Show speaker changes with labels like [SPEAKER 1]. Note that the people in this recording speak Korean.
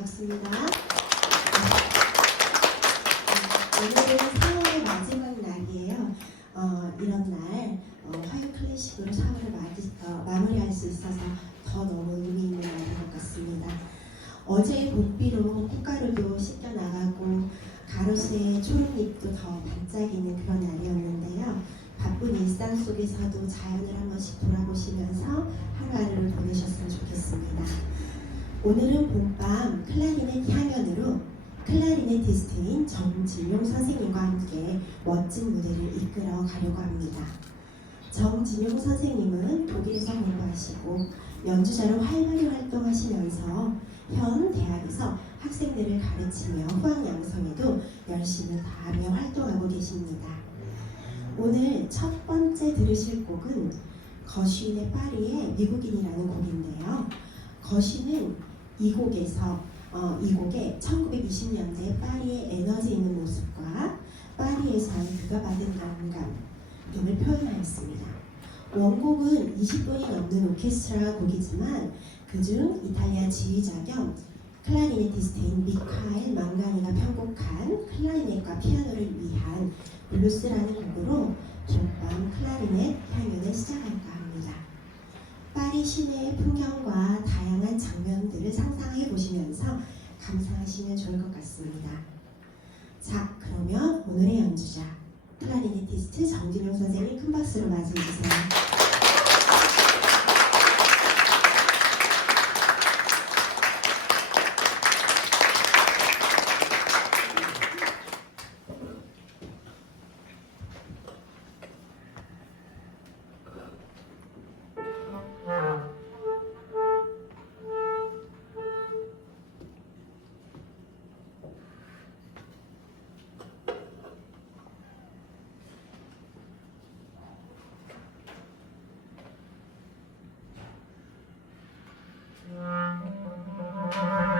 [SPEAKER 1] 반갑습니다. 네, 오늘은 4월의 마지막 날이에요. 어, 이런 날 어, 화요 클래식으로 4월을 맞이, 어, 마무리할 수 있어서 더 너무 의미 있는 날인 것 같습니다. 어제의 봄비로 꽃가루도 씻겨 나가고 가로수의 초록잎도 더 반짝이는 그런 날이었는데요. 바쁜 일상 속에서도 자연을 한 번씩 돌아보시면서 하루하루를 보내셨으면 좋겠습니다. 오늘은 봄밤 클라리넷 향연으로 클라리네티스트인 정진용 선생님과 함께 멋진 무대를 이끌어 가려고 합니다. 정진용 선생님은 독일에서 공부하시고 연주자로 활발히 활동하시면서 현 대학에서 학생들을 가르치며 후학 양성에도 열심히 다하며 활동하고 계십니다. 오늘 첫 번째 들으실 곡은 거쉬의 파리의 미국인이라는 곡인데요. 거쉬는 이 곡에서 어, 이 곡에 1920년대 파리의 에너지 있는 모습과 파리에서의 그가 받은 영감 등을 표현하였습니다. 원곡은 20분이 넘는 오케스트라 곡이지만 그중 이탈리아 지휘자 겸 클라리네티스트인 미카엘 망가니가 편곡한 클라리넷과 피아노를 위한 블루스라는 곡으로 봄밤 클라리넷 향연을 시작할까 합니다. 파리 시내의 풍경과 다양한 장면들을 상상해 보시면서 감상하시면 좋을 것 같습니다. 자, 그러면 오늘의 연주자 클라리네티스트 정진용 선생님 큰 박수로 맞이해 주세요.
[SPEAKER 2] Thank you.